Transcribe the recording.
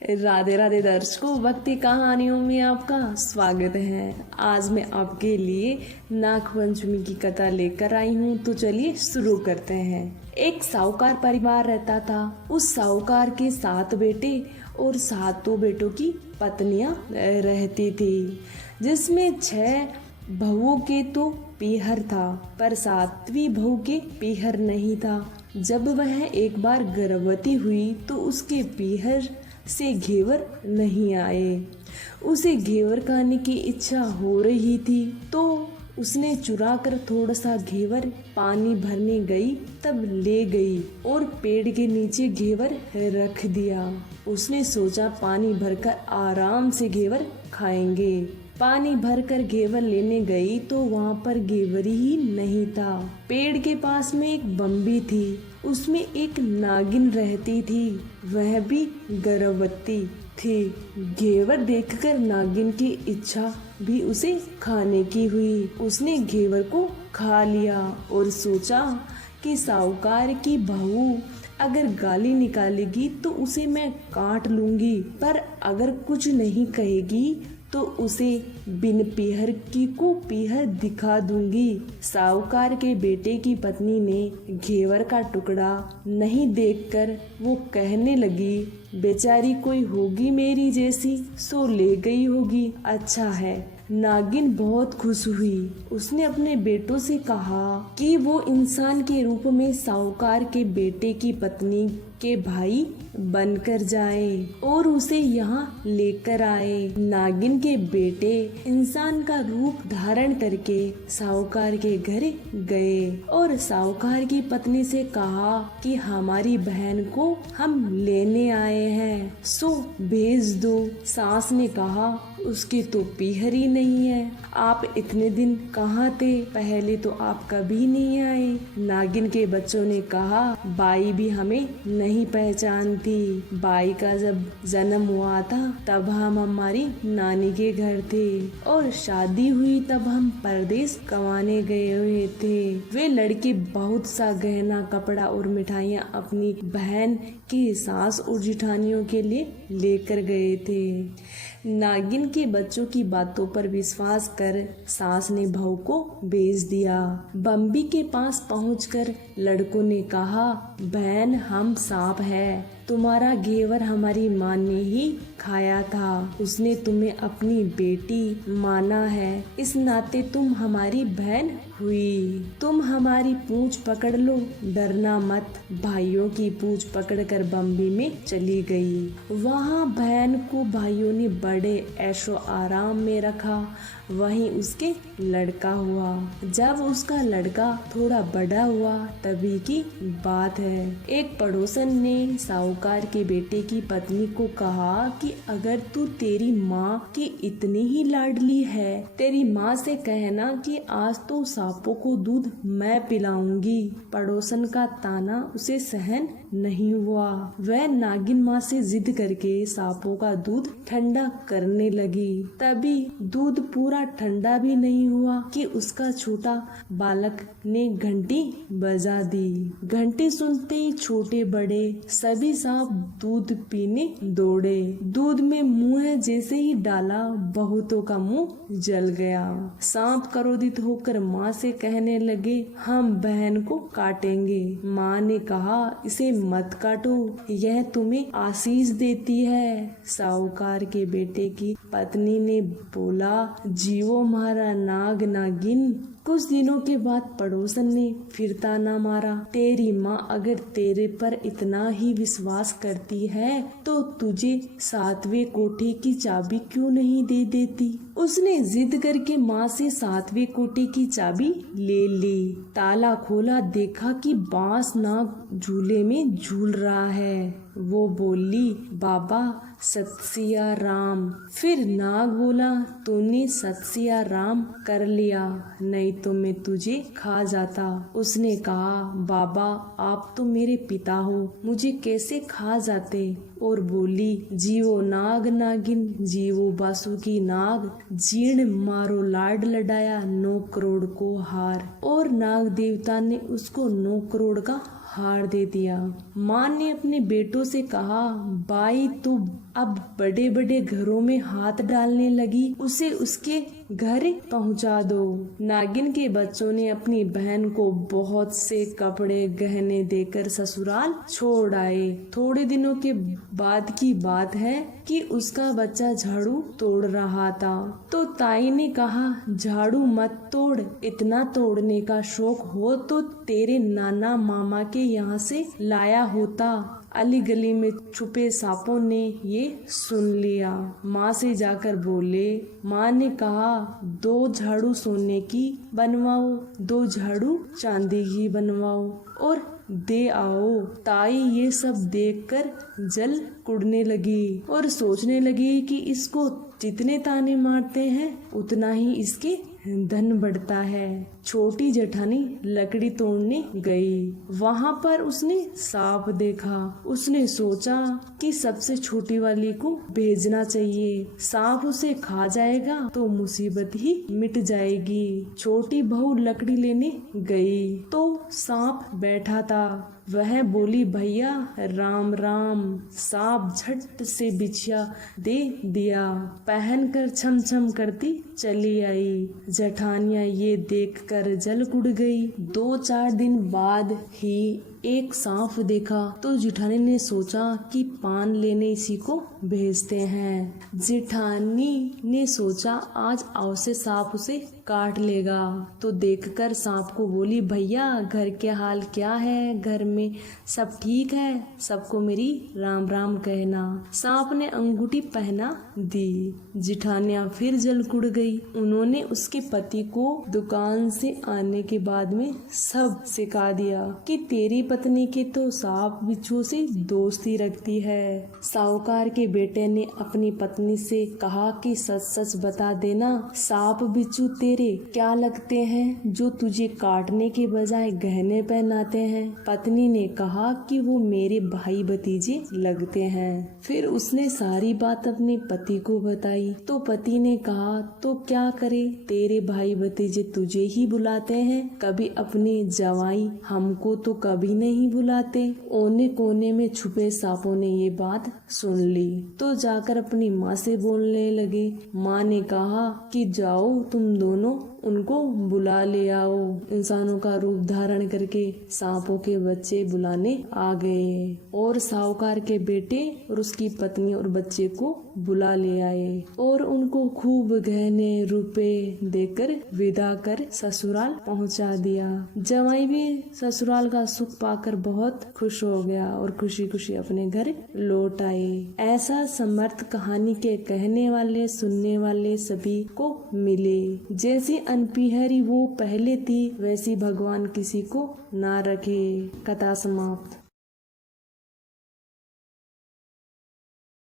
राधे राधे दर्शकों, भक्ति कहानियों में आपका स्वागत है। आज मैं आपके लिए नागपंचमी की कथा लेकर आई हूँ, तो चलिए शुरू करते हैं। एक साहूकार परिवार रहता था। उस साहूकार के 7 बेटे और 7 बेटों की पत्नियां रहती थी, जिसमें 6 बहुओं के तो पीहर था, पर 7वीं बहू के पीहर नहीं था। जब वह एक बार गर्भवती हुई तो उसके पीहर से घेवर नहीं आए। उसे घेवर खाने की इच्छा हो रही थी, तो उसने चुरा कर थोड़ा सा घेवर पानी भरने गई, तब ले गई और पेड़ के नीचे घेवर रख दिया। उसने सोचा पानी भरकर आराम से घेवर खाएंगे। पानी भरकर घेवर लेने गई तो वहाँ पर घेवर ही नहीं था। पेड़ के पास में एक बम्बी थी, उसमें एक नागिन रहती थी, वह भी गर्भवती थी। घेवर देखकर नागिन की इच्छा भी उसे खाने की हुई। उसने घेवर को खा लिया और सोचा कि साहूकार की बहू अगर गाली निकालेगी तो उसे मैं काट लूंगी, पर अगर कुछ नहीं कहेगी तो उसे बिन पीहर की को पीहर दिखा दूंगी। साहूकार के बेटे की पत्नी ने घेवर का टुकड़ा नहीं देखकर वो कहने लगी, बेचारी कोई होगी मेरी जैसी, सो ले गई होगी। अच्छा है। नागिन बहुत खुश हुई। उसने अपने बेटों से कहा कि वो इंसान के रूप में साहूकार के बेटे की पत्नी के भाई बनकर जाए और उसे यहाँ लेकर आए। नागिन के बेटे इंसान का रूप धारण करके साहूकार के घर गए और साहूकार की पत्नी से कहा कि हमारी बहन को हम लेने आए हैं, सो भेज दो। सास ने कहा, उसकी तो पीहर ही नहीं है, आप इतने दिन कहाँ थे, पहले तो आप कभी नहीं आए। नागिन के बच्चों ने कहा, बाई भी हमें नहीं पहचानती। बाई का जब जन्म हुआ था तब हम हमारी नानी के घर थे और शादी हुई तब हम परदेश कमाने गए हुए थे। वे लड़के बहुत सा गहना, कपड़ा और मिठाइयाँ अपनी बहन की सास और जिठानियों के लिए लेकर गए थे। नागिन के बच्चों की बातों पर विश्वास कर सास ने बहू को भेज दिया। बम्बी के पास पहुंचकर लड़कों ने कहा, बहन हम सांप है, तुम्हारा घेवर हमारी माँ ने ही खाया था, उसने तुम्हें अपनी बेटी माना है, इस नाते तुम हमारी बहन हुई। तुम हमारी पूंछ पकड़ लो, डरना मत। भाइयों की पूंछ पकड़कर बम्बी में चली गई। वहाँ बहन को भाइयों ने बड़े ऐशो आराम में रखा। वहीं उसके लड़का हुआ। जब उसका लड़का थोड़ा बड़ा हुआ तभी की बात है। एक पड़ोसन ने साहूकार के बेटे की पत्नी को कहा कि अगर तू तेरी माँ की इतनी ही लाडली है, तेरी माँ से कहना कि आज तो सांपों को दूध मैं पिलाऊंगी। पड़ोसन का ताना उसे सहन नहीं हुआ। वह नागिन माँ से जिद करके सांपों का दूध ठंडा करने लगी। तभी दूध पूरा ठंडा भी नहीं हुआ कि उसका छोटा बालक ने घंटी बजा दी। घंटी सुनते ही छोटे बड़े सभी सांप दूध पीने दौड़े। दूध में मुंह जैसे ही डाला, बहुतों का मुंह जल गया। सांप क्रोधित होकर माँ से कहने लगे, हम बहन को काटेंगे। माँ ने कहा, इसे मत काटो, यह तुम्हें आशीष देती है। साहूकार के बेटे की पत्नी ने बोला, जीवो मारा नाग नागिन। कुछ दिनों के बाद पड़ोसन ने फिर ताना मारा, तेरी माँ अगर तेरे पर इतना ही विश्वास करती है तो तुझे 7वें कोठे की चाबी क्यों नहीं दे देती। उसने जिद करके माँ से 7वें कोठे की चाबी ले ली। ताला खोला, देखा कि बांस नाग झूले में झूल रहा है। वो बोली, बाबा सत्सिया राम। फिर नाग बोला, तूने सत्सिया राम कर लिया, नहीं तो मैं तुझे खा जाता। उसने कहा, बाबा आप तो मेरे पिता हो, मुझे कैसे खा जाते। और बोली, जीवो नाग नागिन, जीवो बासुकी नाग, जीर्ण मारो लाड लडाया 9 करोड़ को हार। और नाग देवता ने उसको 9 करोड़ का हार दे दिया। माँ ने अपने बेटों से कहा, भाई तू अब बड़े बड़े घरों में हाथ डालने लगी, उसे उसके घर पहुंचा दो। नागिन के बच्चों ने अपनी बहन को बहुत से कपड़े गहने देकर ससुराल छोड़ आए। थोड़े दिनों के बाद की बात है कि उसका बच्चा झाड़ू तोड़ रहा था, तो ताई ने कहा, झाड़ू मत तोड़, इतना तोड़ने का शौक हो तो तेरे नाना मामा के यहाँ से लाया होता। अली गली में छुपे सांपों ने ये सुन लिया। माँ से जाकर बोले। माँ ने कहा, 2 झाड़ू सोने की बनवाओ, 2 झाड़ू चांदी की बनवाओ और दे आओ। ताई ये सब देखकर जल कुड़ने लगी और सोचने लगी कि इसको जितने ताने मारते हैं उतना ही इसके धन बढ़ता है। छोटी जेठानी लकड़ी तोड़ने गई। वहाँ पर उसने सांप देखा। उसने सोचा कि सबसे छोटी वाली को भेजना चाहिए, सांप उसे खा जाएगा तो मुसीबत ही मिट जाएगी। छोटी बहू लकड़ी लेने गई तो सांप बैठा था। वह बोली, भैया राम राम। सांप झट से बिछिया दे दिया, पहनकर छम छम करती चली आई। जेठानियां ये देखकर जल कुड़ गई। 2-4 दिन बाद ही एक सांप देखा तो जेठानी ने सोचा कि पान लेने इसी को भेजते हैं। जेठानी ने सोचा आज आव से सांप उसे काट लेगा, तो देखकर सांप को बोली, भैया घर के हाल क्या है, घर में सब ठीक है, सबको मेरी राम राम कहना। सांप ने अंगूठी पहना दी। जेठानियां फिर जल कुड़ गई। उन्होंने उसके पति को दुकान से आने के बाद में सब सिखा दिया कि तेरी पत्नी के तो सांप बिच्छू से दोस्ती रखती है। साहूकार के बेटे ने अपनी पत्नी से कहा कि सच सच बता देना, सांप बिच्छू तेरे क्या लगते हैं जो तुझे काटने के बजाय गहने पहनाते हैं। पत्नी ने कहा कि वो मेरे भाई भतीजे लगते हैं। फिर उसने सारी बात अपने पति को बताई तो पति ने कहा, तो क्या करे, तेरे भाई भतीजे तुझे ही बुलाते हैं, कभी अपने जवाई हमको तो कभी नहीं बुलाते। ओने कोने में छुपे सांपों ने ये बात सुन ली तो जाकर अपनी माँ से बोलने लगे। माँ ने कहा कि जाओ तुम दोनों उनको बुला ले आओ। इंसानों का रूप धारण करके सांपों के बच्चे बुलाने आ गए और साहूकार के बेटे और उसकी पत्नी और बच्चे को बुला ले आए और उनको खूब गहने रुपए देकर विदा कर ससुराल पहुंचा दिया। जवाई भी ससुराल का सुख पाकर बहुत खुश हो गया और खुशी खुशी अपने घर लौट आए। ऐसा समर्थ कहानी के कहने वाले सुनने वाले सभी को मिले। जैसी अनपिहरी वो पहले थी वैसी भगवान किसी को ना रखे। कथा समाप्त।